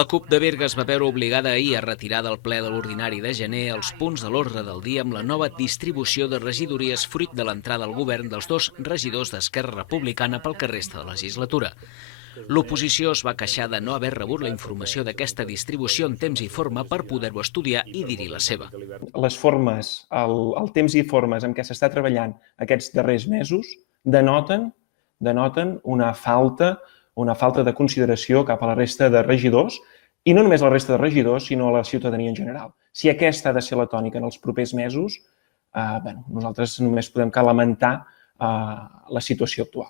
La CUP de Berga es va veure obligada ahir a retirar del ple de l'ordinari de gener els punts de l'ordre del dia amb la nova distribució de regidories fruit de l'entrada al govern dels dos regidors d'Esquerra Republicana pel que resta de la legislatura. L'oposició es va queixar de no haver rebut la informació d'aquesta distribució en temps i forma per poder-ho estudiar i dir-hi la seva. Les formes, el temps i formes en què s'està treballant aquests darrers mesos denoten una falta de consideració cap a la resta de regidors, i no només a la resta de regidors, sinó a la ciutadania en general. Si aquesta ha de ser la tònica en els propers mesos, nosaltres només podem que lamentar la situació actual.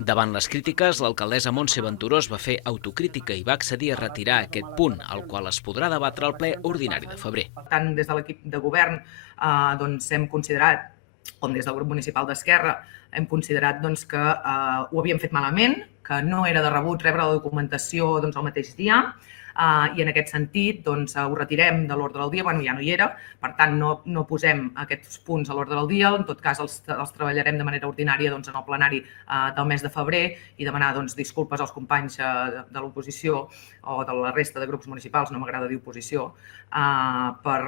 Davant les crítiques, l'alcaldessa Montse Venturós va fer autocrítica i va accedir a retirar aquest punt, el qual es podrà debatre al ple ordinari de febrer. Tant des de l'equip de govern hem considerat, com des del grup municipal d'Esquerra, hem considerat que ho havíem fet malament, que no era de rebut rebre la documentació el mateix dia, i en aquest sentit ho retirem de l'ordre del dia, ja no hi era, per tant no posem aquests punts a l'ordre del dia, en tot cas els treballarem de manera ordinària en el plenari del mes de febrer i demanar disculpes als companys de l'oposició o de la resta de grups municipals, no m'agrada dir oposició, per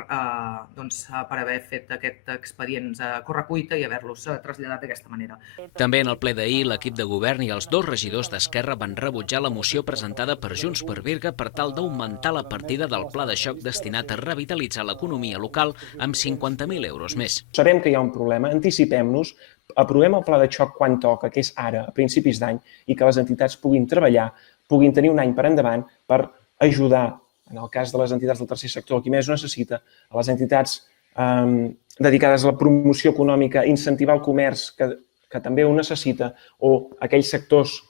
haver fet aquests expedients a correcuita i haver-los traslladat d'aquesta manera. També en el ple d'ahir, l'equip de govern i els dos regidors d'Esquerra van rebutjar la moció presentada per Junts per Berga per tal d'augmentar la partida del pla de xoc destinat a revitalitzar l'economia local amb 50.000 euros més. Sabem que hi ha un problema, anticipem-nos, aprovem el pla de xoc quan toca, que és ara, a principis d'any, i que les entitats puguin treballar, puguin tenir un any per endavant per ajudar, en el cas de les entitats del tercer sector, qui més ho necessita, a les entitats dedicades a la promoció econòmica, incentivar el comerç, que també ho necessita, o aquells sectors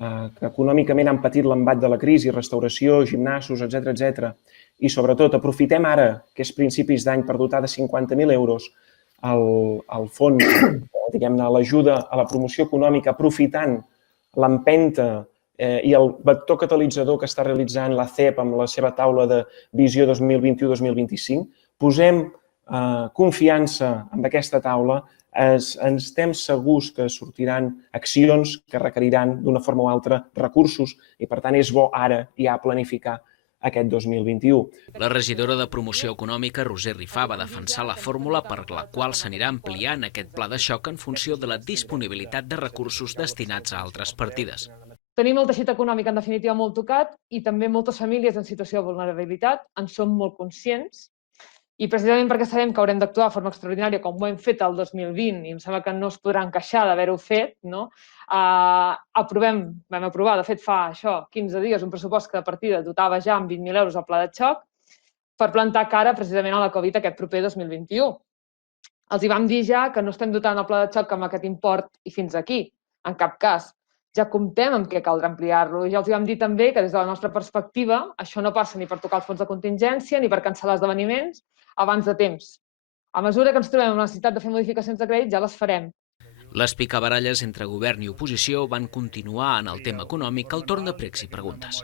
que econòmicament han patit l'embat de la crisi, restauració, gimnasos, etc. I sobretot aprofitem ara, que és principis d'any, per dotar de 50.000 euros al fons, diguem-ne, l'ajuda a la promoció econòmica, aprofitant l'empenta i el vector catalitzador que està realitzant la CEP amb la seva taula de visió 2021-2025. Posem confiança en aquesta taula, estem segurs que sortiran accions que requeriran d'una forma o altra recursos i, per tant, és bo ara ja planificar aquest 2021. La regidora de Promoció Econòmica, Roser Rifà, va defensar la fórmula per la qual s'anirà ampliant aquest pla de xoc en funció de la disponibilitat de recursos destinats a altres partides. Tenim el teixit econòmic, en definitiva, molt tocat i també moltes famílies en situació de vulnerabilitat. En som molt conscients i precisament perquè sabem que haurem d'actuar de forma extraordinària com ho hem fet el 2020 i em sembla que no es podrà encaixar d'haver-ho fet, vam aprovar, de fet fa 15 dies, un pressupost que de partida dotava ja amb 20.000 euros al pla de xoc per plantar cara precisament a la Covid aquest proper 2021. Els hi vam dir ja que no estem dotant el pla de xoc amb aquest import i fins aquí, en cap cas. Ja comptem amb què caldrà ampliar-lo. I ja els vam dir també que des de la nostra perspectiva això no passa ni per tocar el fons de contingència ni per cancel·lar esdeveniments abans de temps. A mesura que ens trobem amb la necessitat de fer modificacions de crèdit, ja les farem. Les picabaralles entre govern i oposició van continuar en el tema econòmic al torn de pregs i preguntes.